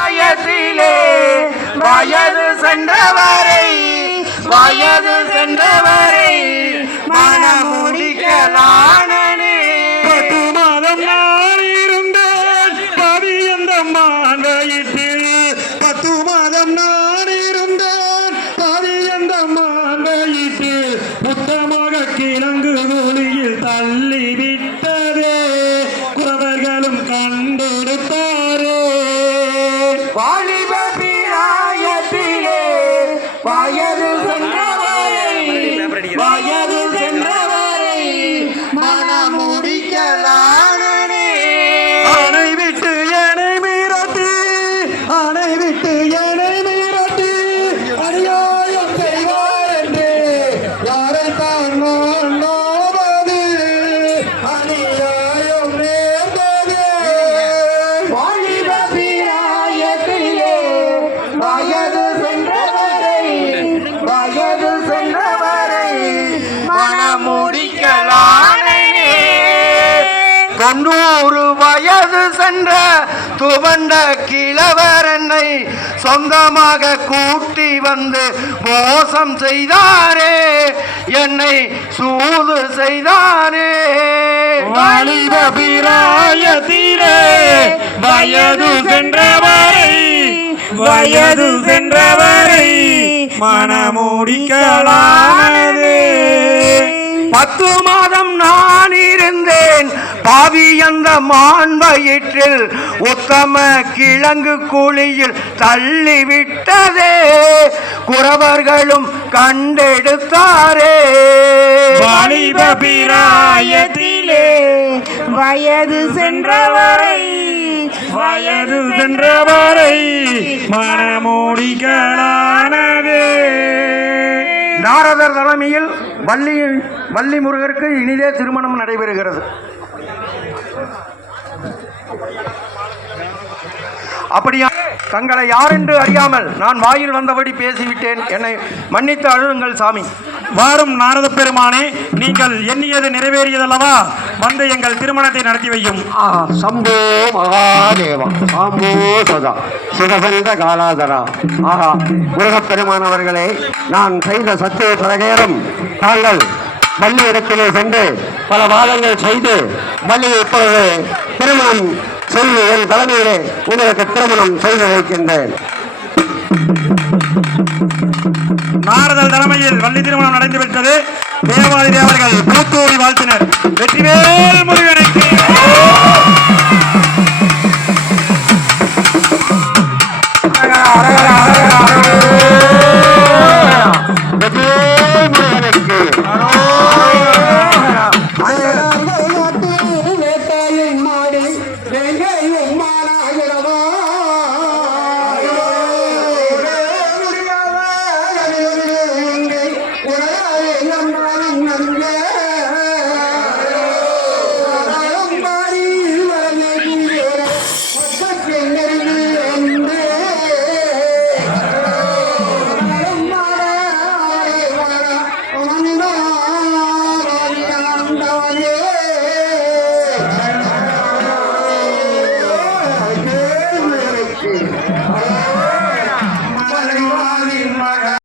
வயதிலே வயது சென்றவரை வயது சென்றவரை மனமுடிக்கலானே பத்து மாதம் நான் இருந்தேன் பவியந்த மான் வயிற்றில் பத்து மாதம் நான் இருந்தேன் புத்தமாக கிழங்கு ஒளியில் தள்ளி வாலிப தொண்ணூறு வயது சென்ற துவண்ட கிழவர் என்னை சொந்தமாக கூட்டி வந்து மோசம் செய்தாரே. என்னை சூது செய்தாரே. வாலிப பிராயத்திலே வயது சென்றவரை வயது சென்றவரை மனமூடிக்கலானது. பத்து மாதம் நான் இருந்தேன். பாவி அந்த மான் வயிற்றில் உத்தம கிழங்கு குழியில் தள்ளி விட்டதே குறவர்களும் கண்டெடுத்தாரே. வாலிப பிராயத்திலே வயது சென்றவரை வயது சென்றவரை மனமூடிக்கலானது நாரதர் தலைமையில் வள்ளி வள்ளி முருகருக்கு இனிதே திருமணம் நடைபெறுகிறது. அப்படியா? தங்களை யாரென்று அறியாமல் நான் வாயில் வந்தபடி பேசிவிட்டேன். என்னை மன்னித்து அழுங்கள் சாமி. வாரும் நாரத பெருமானே நீங்கள் எண்ணியது நிறைவேறியதல்லவா? வந்து எங்கள் திருமணத்தை நடத்தி வையும். ஆஹா சம்போ மகாதேவா சாம்போ சதா சிவசந்த காலாதரா. ஆஹா உலகப் பெருமானவர்களே நான் செய்த சத்திய பிரகேரம் தாங்கள் பள்ளி இடத்திலே சென்று பல வாதங்கள் செய்து பள்ளி இப்பொழுது திருமணம் செய்து என் தலைமையிலே உங்களுக்கு திருமணம் செய்து வைக்கின்றேன். நாரதல் தலைமையில் வள்ளி திருமணம் நடந்து தேவாதி தேவர்கள் பூத்தூரி வாழ்த்தினர். வெற்றிவேல் முருகனுக்கு